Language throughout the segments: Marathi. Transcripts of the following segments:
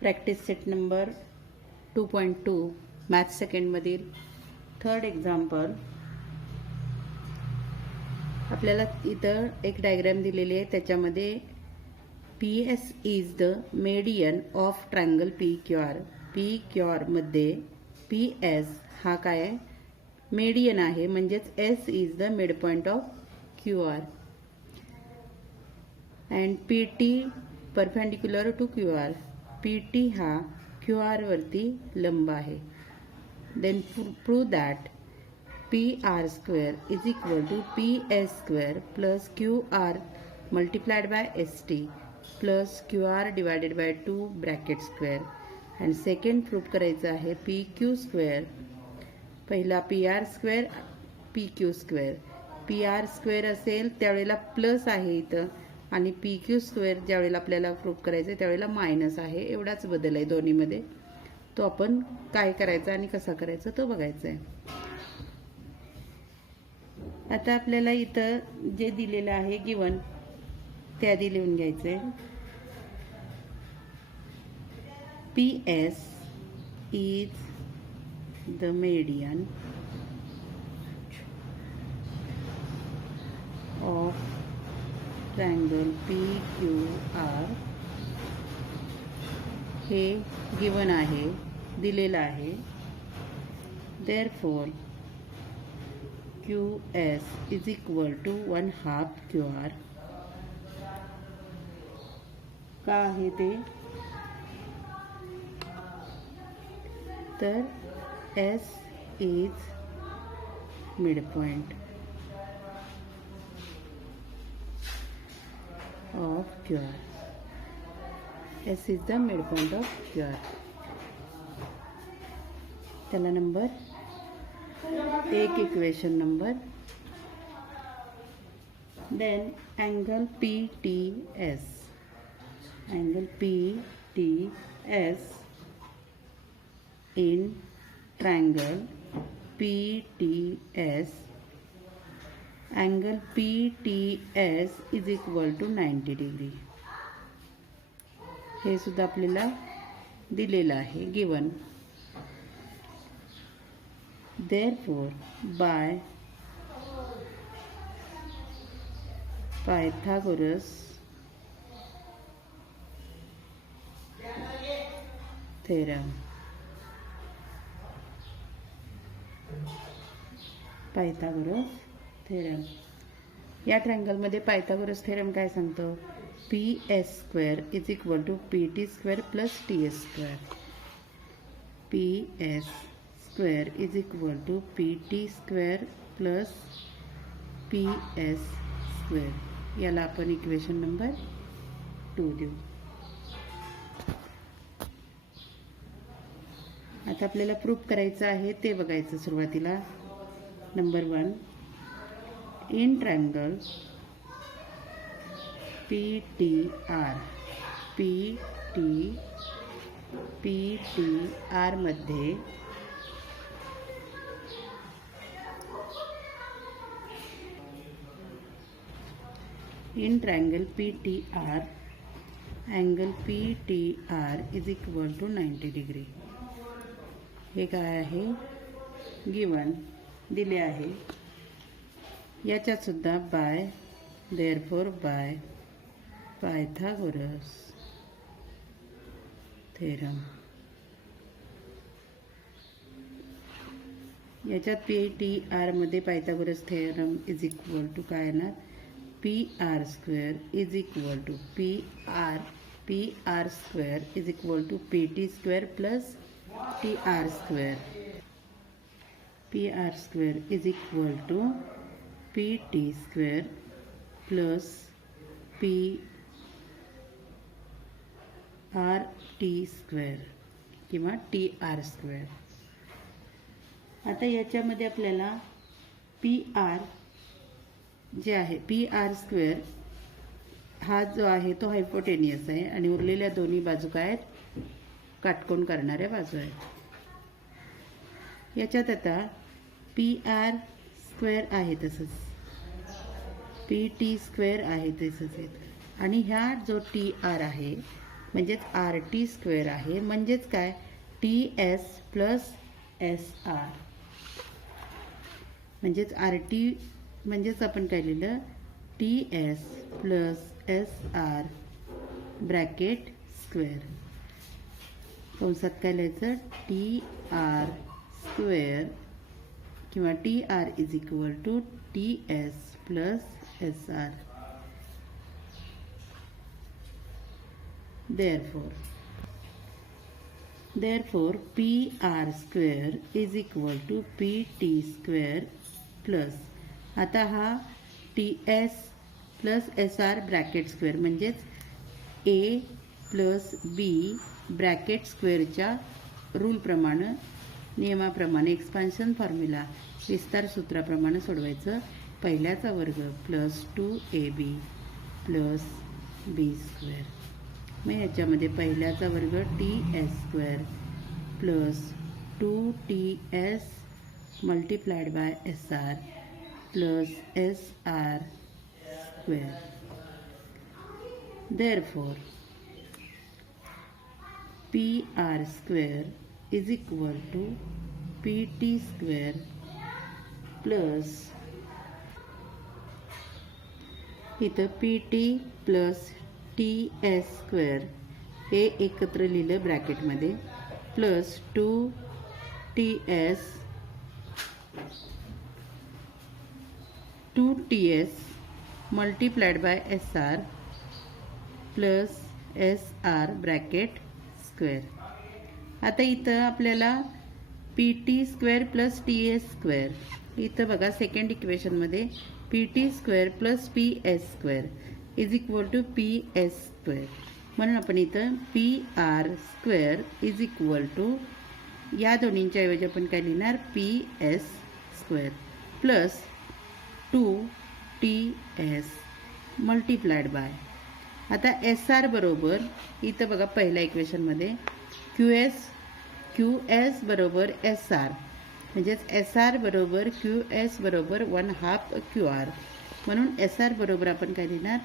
प्रॅक्टिस सेट नंबर 2.2 मॅथ्स सेकंडमधील थर्ड एक्झाम्पल. आपल्याला इथं एक डायग्राम दिलेली आहे. त्याच्यामध्ये P S is the median of triangle P Q R. P Q आरमध्ये पी एस हा काय आहे, मेडियन आहे, म्हणजेच S is the mid point of Q R and P T perpendicular to Q R. P T हा क्यू आर वरती लंब आहे. Then prove that P R square is equal to P S square plus Q R multiplied by S T plus Q R divided by 2 bracket square. And second prove करायचं आहे पी क्यू स्क्वेअर. पहिला P R square P Q square. P R square असेल त्यावेळेला प्लस आहे इथं, आणि पी क्यू स्क्वेअर ज्यावेळेला आपल्याला प्रूव्ह करायचं आहे त्यावेळेला मायनस आहे. एवढाच बदल आहे दोन्हीमध्ये. तो आपण काय करायचा आणि कसा करायचा तो बघायचा आहे. आता आपल्याला इथं जे दिलेलं आहे गिवन ते आधी लिहून घ्यायचं आहे. P S is the median of triangle P Q R. हे गिवन आहे, दिलेलं आहे. Therefore Q S is equal to 1/2 Q R. का आहे ते, तर S is mid point of Q R. S is the mid point of Q R. त्याला नंबर एक, equation number. Then angle P T S. Angle P T S in triangle PTS, angle PTS is equal to 90 degree. हे सुद्धा आपल्याला दिलेलं आहे given. Therefore by Pythagoras theorem. Pythagoras theorem. या ट्रायंगलमध्ये पायथागोरस थेरम काय सांगतो, P S square is equal to P T square plus T S square. P S square is equal to P T square plus P S square. याला आपण इक्वेशन नंबर 2 देऊ. आता आपल्याला प्रूफ करायचं आहे ते बघायचं. सुरुवातीला number 1, in triangle P T R. P T R मध्ये in triangle P T R angle P T R is equal to 90 degree. हे काय आहे, गिवन दिले आहे. याच्यात सुद्धा by, therefore by Pythagoras theorem. याच्यात पी टी आर मध्ये Pythagoras theorem is equal to काय येणार, P R square is equal to P R square is equal to P T square plus T R square. P R square is equal to P T square plus P R T square किंवा टी आर स्क्वेअर. आता याच्यामध्ये आपल्याला पी आर जे आहे, पी आर स्क्वेअर हा जो आहे तो हायपोटेनियस आहे आणि उरलेल्या दोन्ही बाजू काय आहेत, काटकोन करणाऱ्या बाजू आहेत. याच्यात आता पी आर स्क्वेअर आहे तसंच, पी टी स्क्वेअर आहे तसंच, आणि ह्या जो टी आर आहे म्हणजेच RT स्क्वेअर आहे. म्हणजेच काय TS प्लस SR म्हणजेच RT म्हणजेच आपण काय लिहिलं TS plus SR bracket square कंसात काय लिहायचं TR स्क्वेअर किंवा TR is equal to TS plus SR. Therefore PR square is equal to PT square plus आता हा TS plus SR bracket square म्हणजेच A प्लस B ब्रॅकेट स्क्वेअरच्या रूलप्रमाणे नियमाप्रमाणे एक्सपान्शन फॉर्म्युला विस्तार सूत्राप्रमाणे सोडवायचं. पहिल्याचा वर्ग plus 2AB plus B square. मग याच्यामध्ये पहिल्याचा वर्ग TS square plus 2TS multiplied by SR plus SR square. Therefore PR square is equal to PT square plus इथं PT प्लस TS स्क्वेअर हे एकत्र लिहिलं ब्रॅकेटमध्ये plus 2TS multiplied by SR plus SR bracket square. आता इथं आपल्याला PT square plus TS square इथं बघा सेकंड इक्वेशनमध्ये PT square plus PS square is equal to PS square. म्हणून आपण इथं PR square is equal to या दोन्हींच्या ऐवजी आपण काय लिहिणार PS square plus 2TS multiplied by आता SR बरोबर इथं बघा पहिल्या इक्वेशनमध्ये QS बरोबर SR म्हणजेच SR बरोबर QS बरोबर 1/2 QR. म्हणून SR बरोबर आपण काय लिहिणार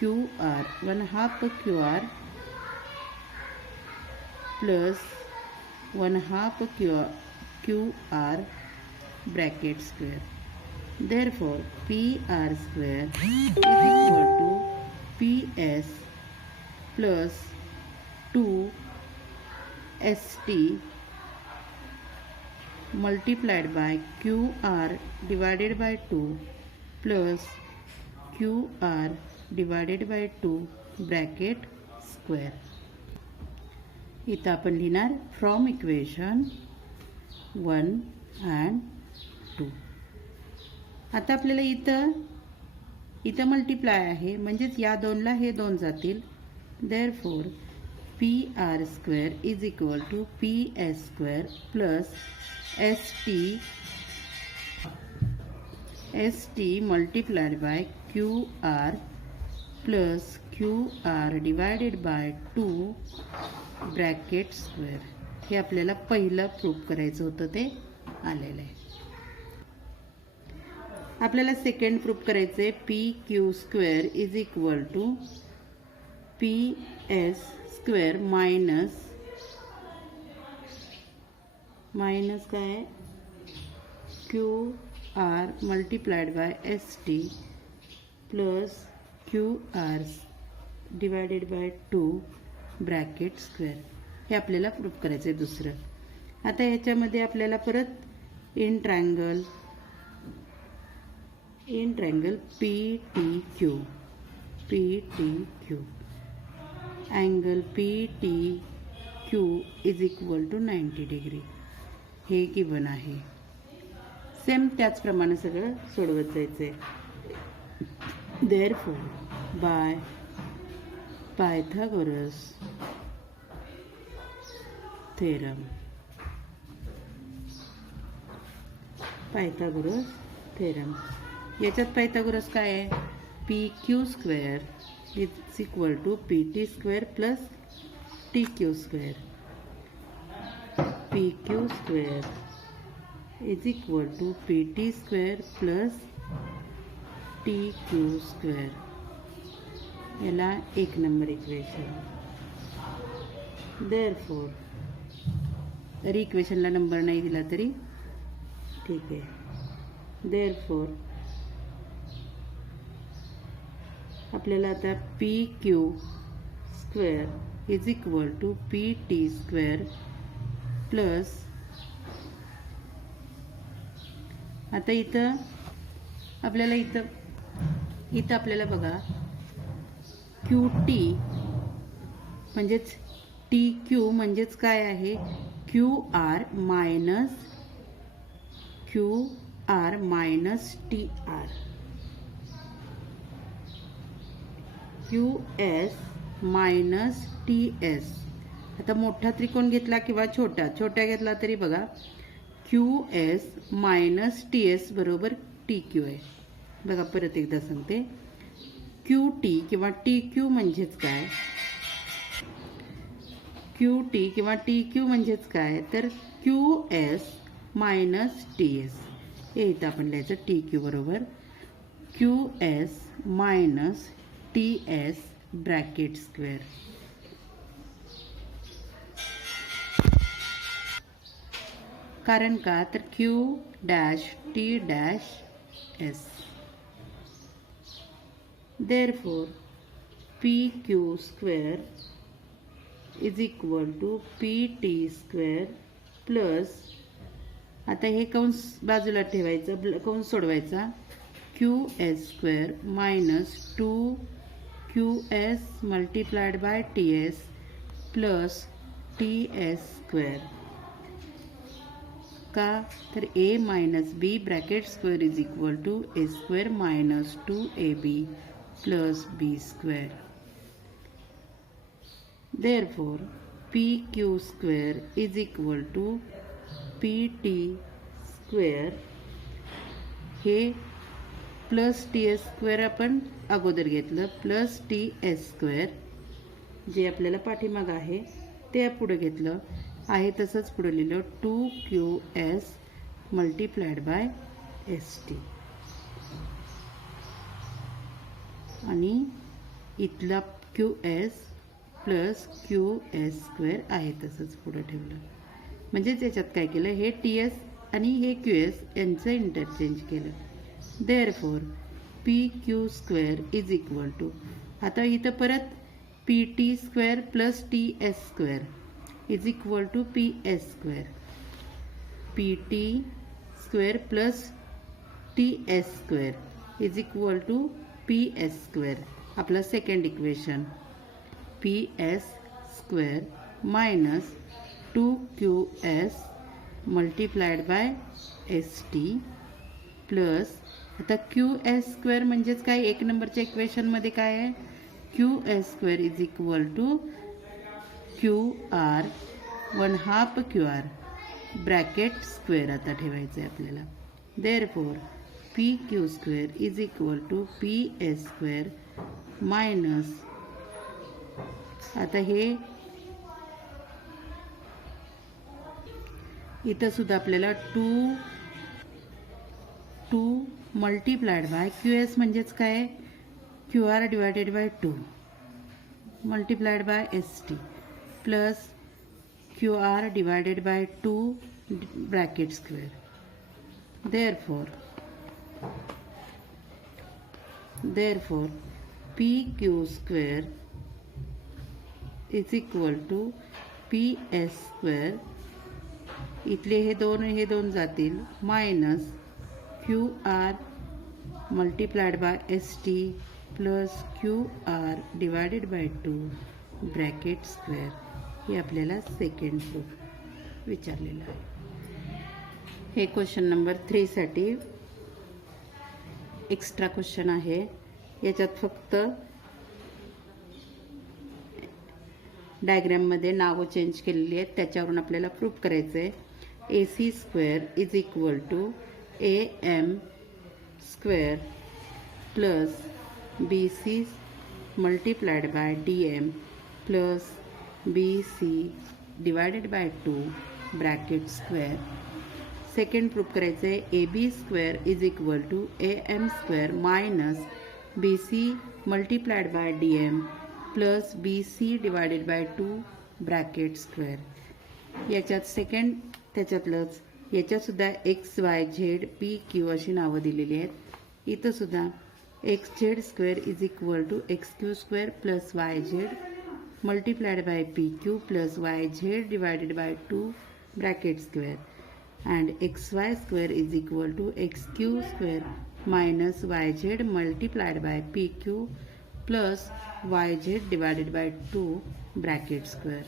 QR 1/2 QR plus 1/2 QR bracket square. Therefore PR square is equal to PS plus 2ST multiplied by QR divided by 2 plus QR divided by 2 bracket square. इथं आपण लिहिणार फ्रॉम इक्वेशन 1 and 2. आता आपल्याला इथं मल्टिप्लाय आहे म्हणजेच या दोनला हे दोन जातील. Therefore PR square is equal to PS square plus ST multiplied by QR plus QR divided by 2 bracket square. हे आपल्याला पहिलं प्रूफ करायचं होतं ते आलेलं आहे. आपल्याला सेकंड प्रूफ करायचे PQ square is equal to PS square minus काय QR multiplied by ST plus QR divided by 2 bracket square. हे आपल्याला प्रूफ करायचं आहे दुसरं. आता ह्याच्यामध्ये आपल्याला परत in triangle PTQ angle PTQ is equal to 90 degree हे गिवन आहे. सेम त्याचप्रमाणे सगळं सोडवत जायचं आहे. Therefore बाय पायथागोरस थेरम याच्यात पायथागोरस काय आहे PQ square is equal to PT square plus TQ square. PQ square is equal to PT square plus TQ square. याला 1 नंबर इक्वेशन. देअरफोर, तरी इक्वेशनला नंबर नाही दिला तरी ठीक आहे. देअरफोर आपल्याला आता P Q square is equal to P T square plus, आता इथं आपल्याला बघा क्यू टी म्हणजेच टी क्यू म्हणजेच काय आहे, Q R minus T R, Q S minus T S. आता मोठा त्रिकोण घेतला किंवा छोटा घेतला तरी बघा Q S minus T S बरोबर टी क्यू आहे. बघा परत एकदा सांगते, क्यू टी किंवा टी क्यू म्हणजेच काय, क्यू टी किंवा टी क्यू म्हणजेच काय तर Q S minus T S. हे इथं आपण लिहायचं टी क्यू बरोबर Q S minus T S bracket square. कारण का तर Q dash T dash S. Therefore P Q square is equal to P T square plus, आता हे कंस बाजूला ठेवायचं, कंस सोडवायचा, Q S square minus 2QS multiplied by TS plus TS square. का तर A minus B bracket square is equal to A square minus 2AB plus B square. Therefore, PQ square is equal to PT square. हे प्लस TS स्क्वेअर आपण अगोदर घेतलं प्लस TS स्क्वेअर जे आपल्याला पाठीमाग आहे ते पुढे घेतलं आहे तसंच पुढे लिहिलं 2QS मल्टीप्लाइड बाय ST आणि इथला QS प्लस QS स्क्वेअर आहे तसंच पुढे ठेवलं. म्हणजे त्याच्यात काय केलं, हे TS आणि हे QS यांचं इंटरचेंज केलं. Therefore PQ square is equal to, आता इथं परत PT square plus TS square is equal to PS square. PT square plus TS square is equal to PS square. आपलं second equation PS square minus 2QS multiplied by ST plus, आता QS स्क्वेअर म्हणजेच काय, एक नंबरच्या इक्वेशनमध्ये काय आहे, QS square is equal to QR 1/2 QR bracket square आता ठेवायचं आहे आपल्याला. Therefore PQ square is equal to PS square minus, आता हे इथं सुद्धा आपल्याला 2 मल्टीप्लाइड बाय QS म्हणजेच काय, QR divided by 2 multiplied by ST plus QR divided by 2 bracket square. Therefore PQ square is equal to PS square, इथले हे दोन जातील minus QR multiplied by ST plus QR divided by 2 bracket square. हे आपल्याला सेकंड प्रूफ विचारलेलं आहे. हे क्वेश्चन नंबर 3 साठी एक्स्ट्रा क्वेश्चन आहे. याच्यात फक्त डायग्राममध्ये नावं चेंज केलेली आहेत, त्याच्यावरून आपल्याला प्रूफ करायचं आहे. AC square is equal to AM square plus BC multiplied by DM plus BC divided by 2 bracket square. Second proof करायचं आहे. AB square is equal to AM square minus BC multiplied by DM plus BC divided by 2 bracket square. याच्यात सेकंड त्याच्यातलंच याच्यातसुद्धा X Y Z P Q अशी नावं दिलेली आहेत. इथं सुद्धा X Z square is equal to X Q square plus Y Z multiplied by P Q plus Y Z divided by 2 bracket square and xy square is equal to xq square minus yz multiplied by pq plus yz divided by 2 bracket square.